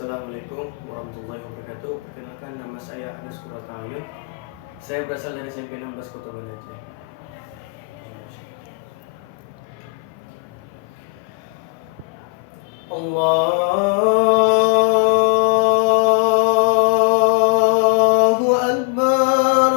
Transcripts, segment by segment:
Assalamualaikum warahmatullahi wabarakatuh. Perkenalkan, nama saya Agus Kuratayun. Saya berasal dari SMP 16 Kota Banda Aceh. Allahu Akbar,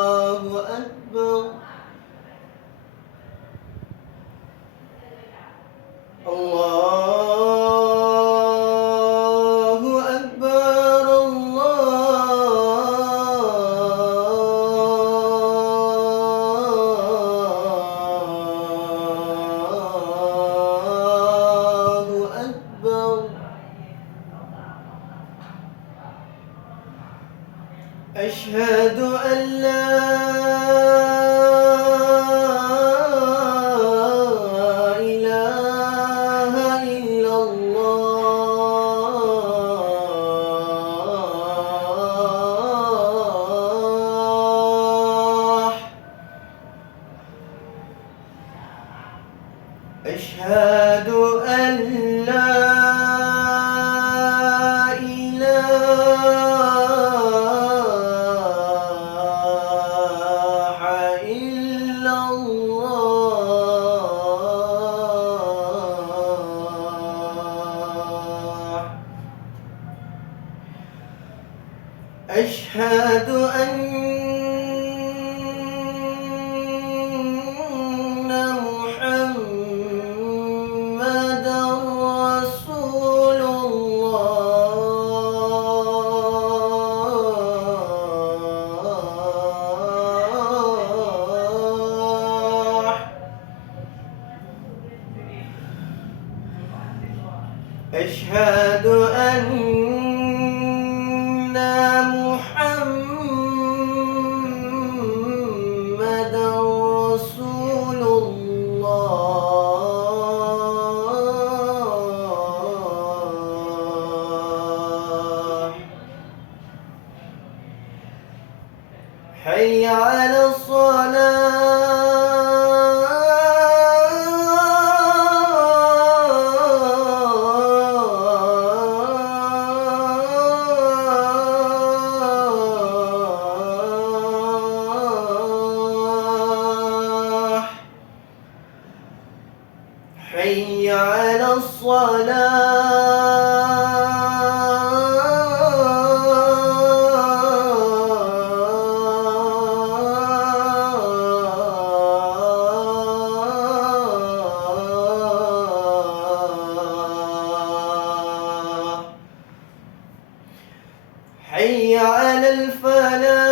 Allahu Akbar. Allahu Akbar, Allahu Akbar. Asyhadu an la ilaha illallah. Asyhadu an la ilaha illallah. Asyhadu anna Muhammadan Rasulullah. Asyhadu anna Muhammadan Rasulullah. Hayya 'ala الصلاة. حي على الصلاة. حي على الفلاح.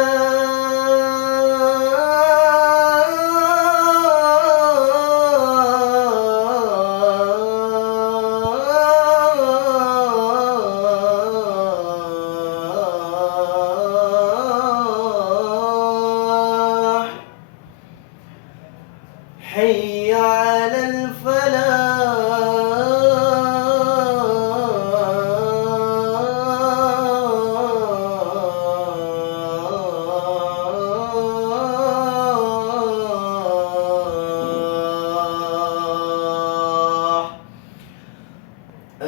حي على الفلاح.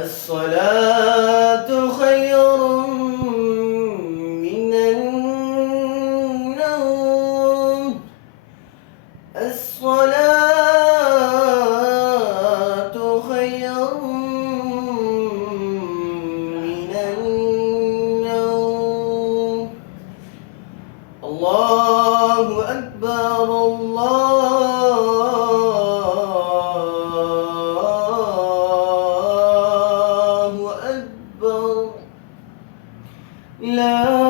الصلاة خير من النوم. الصلاة خير من النوم. الله أكبر، الله أكبر. لا